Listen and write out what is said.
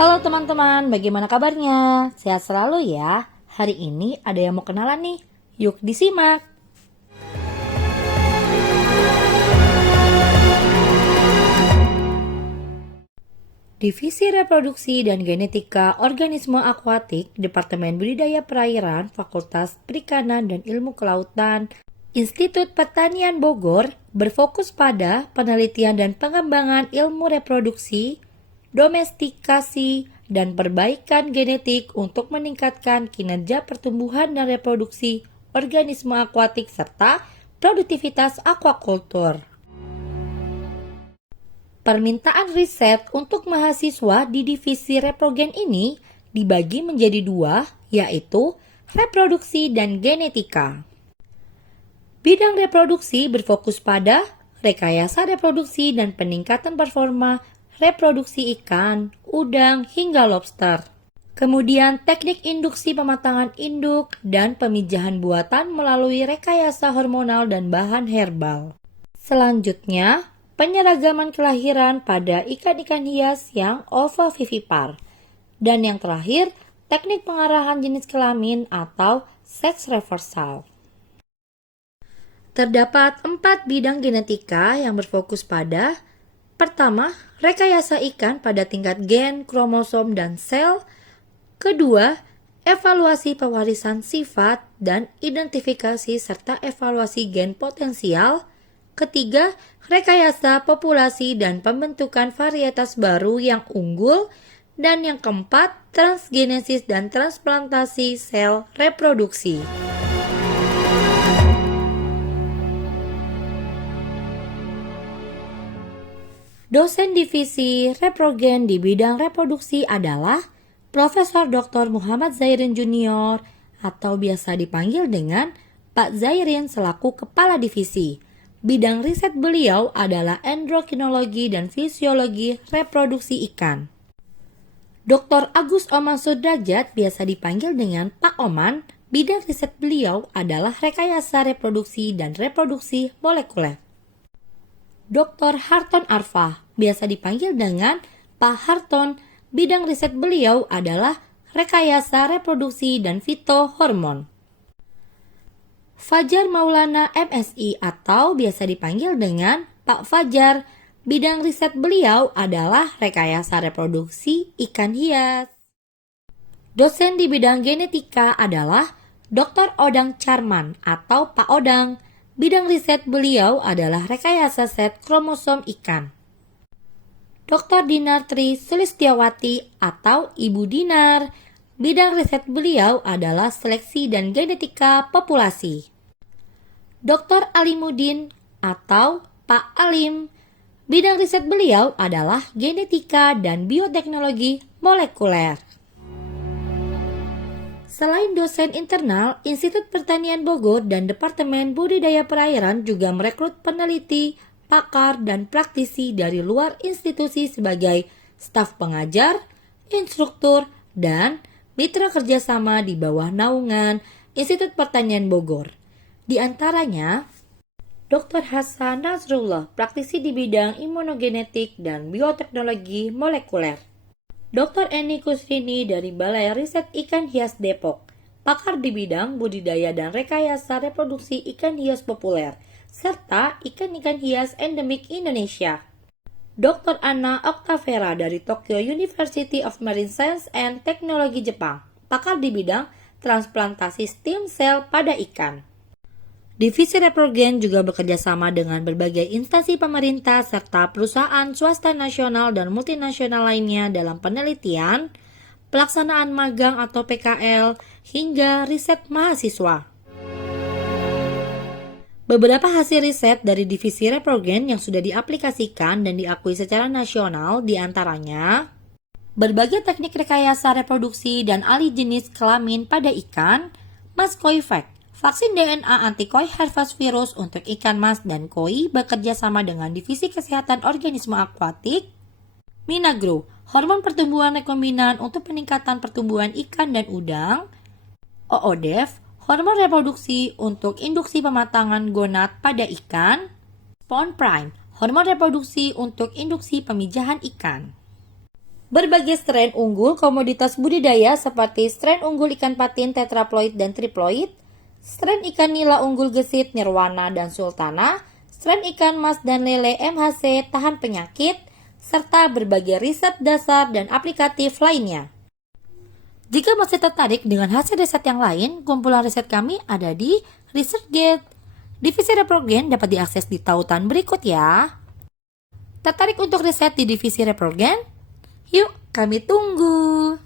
Halo teman-teman, bagaimana kabarnya? Sehat selalu ya. Hari ini ada yang mau kenalan nih. Yuk disimak. Divisi Reproduksi dan Genetika Organisme Akuatik, Departemen Budidaya Perairan, Fakultas Perikanan dan Ilmu Kelautan, Institut Pertanian Bogor berfokus pada penelitian dan pengembangan ilmu reproduksi, domestikasi, dan perbaikan genetik untuk meningkatkan kinerja pertumbuhan dan reproduksi organisme akuatik serta produktivitas aquaculture. Permintaan riset untuk mahasiswa di divisi reprogen ini dibagi menjadi dua, yaitu reproduksi dan genetika. Bidang reproduksi berfokus pada rekayasa reproduksi dan peningkatan performa reproduksi ikan, udang, hingga lobster. Kemudian teknik induksi pematangan induk dan pemijahan buatan melalui rekayasa hormonal dan bahan herbal. Selanjutnya, penyeragaman kelahiran pada ikan-ikan hias yang ovovivipar. Dan yang terakhir, teknik pengarahan jenis kelamin atau sex reversal. Terdapat 4 bidang genetika yang berfokus pada: pertama, rekayasa ikan pada tingkat gen, kromosom, dan sel. Kedua, evaluasi pewarisan sifat dan identifikasi serta evaluasi gen potensial. Ketiga, rekayasa populasi dan pembentukan varietas baru yang unggul. Dan yang keempat, transgenesis dan transplantasi sel reproduksi. Dosen divisi reprogen di bidang reproduksi adalah Profesor Dr. Muhammad Zairin Junior atau biasa dipanggil dengan Pak Zairin selaku Kepala Divisi. Bidang riset beliau adalah endokrinologi dan fisiologi reproduksi ikan. Dr. Agus Oman Sudrajat biasa dipanggil dengan Pak Oman. Bidang riset beliau adalah rekayasa reproduksi dan reproduksi molekuler. Dr. Harton Arfah, biasa dipanggil dengan Pak Harton. Bidang riset beliau adalah rekayasa reproduksi dan fitohormon. Fajar Maulana MSI atau biasa dipanggil dengan Pak Fajar. Bidang riset beliau adalah rekayasa reproduksi ikan hias. Dosen di bidang genetika adalah Dr. Odang Charman atau Pak Odang. Bidang riset beliau adalah rekayasa set kromosom ikan. Dr. Dinar Tri Sulistiawati atau Ibu Dinar. Bidang riset beliau adalah seleksi dan genetika populasi. Dr. Alimuddin atau Pak Alim. Bidang riset beliau adalah genetika dan bioteknologi molekuler. Selain dosen internal, Institut Pertanian Bogor dan Departemen Budidaya Perairan juga merekrut peneliti, pakar, dan praktisi dari luar institusi sebagai staf pengajar, instruktur, dan mitra kerjasama di bawah naungan Institut Pertanian Bogor. Di antaranya, Dr. Hasan Nasrullah, praktisi di bidang imunogenetik dan bioteknologi molekuler. Dr. Eni Kusrini dari Balai Riset Ikan Hias Depok, pakar di bidang budidaya dan rekayasa reproduksi ikan hias populer, serta ikan-ikan hias endemik Indonesia. Dr. Anna Oktavera dari Tokyo University of Marine Science and Technology Jepang, pakar di bidang transplantasi stem cell pada ikan. Divisi Reprogen juga bekerja sama dengan berbagai instansi pemerintah serta perusahaan swasta nasional dan multinasional lainnya dalam penelitian, pelaksanaan magang atau PKL, hingga riset mahasiswa. Beberapa hasil riset dari divisi Reprogen yang sudah diaplikasikan dan diakui secara nasional diantaranya berbagai teknik rekayasa reproduksi dan alih jenis kelamin pada ikan, mas koi fact, vaksin DNA anti-koi herpes virus untuk ikan mas dan koi bekerja sama dengan Divisi Kesehatan Organisme Akuatik, Minagro, hormon pertumbuhan rekombinan untuk peningkatan pertumbuhan ikan dan udang, OODEV, hormon reproduksi untuk induksi pematangan gonad pada ikan, Spawn Prime, hormon reproduksi untuk induksi pemijahan ikan. Berbagai strain unggul komoditas budidaya seperti strain unggul ikan patin tetraploid dan triploid, strain ikan nila unggul gesit nirwana dan sultana, strain ikan mas dan lele MHC tahan penyakit, serta berbagai riset dasar dan aplikatif lainnya. Jika masih tertarik dengan hasil riset yang lain, kumpulan riset kami ada di ResearchGate. Divisi Reprogen dapat diakses di tautan berikut ya. Tertarik untuk riset di divisi Reprogen? Yuk, kami tunggu!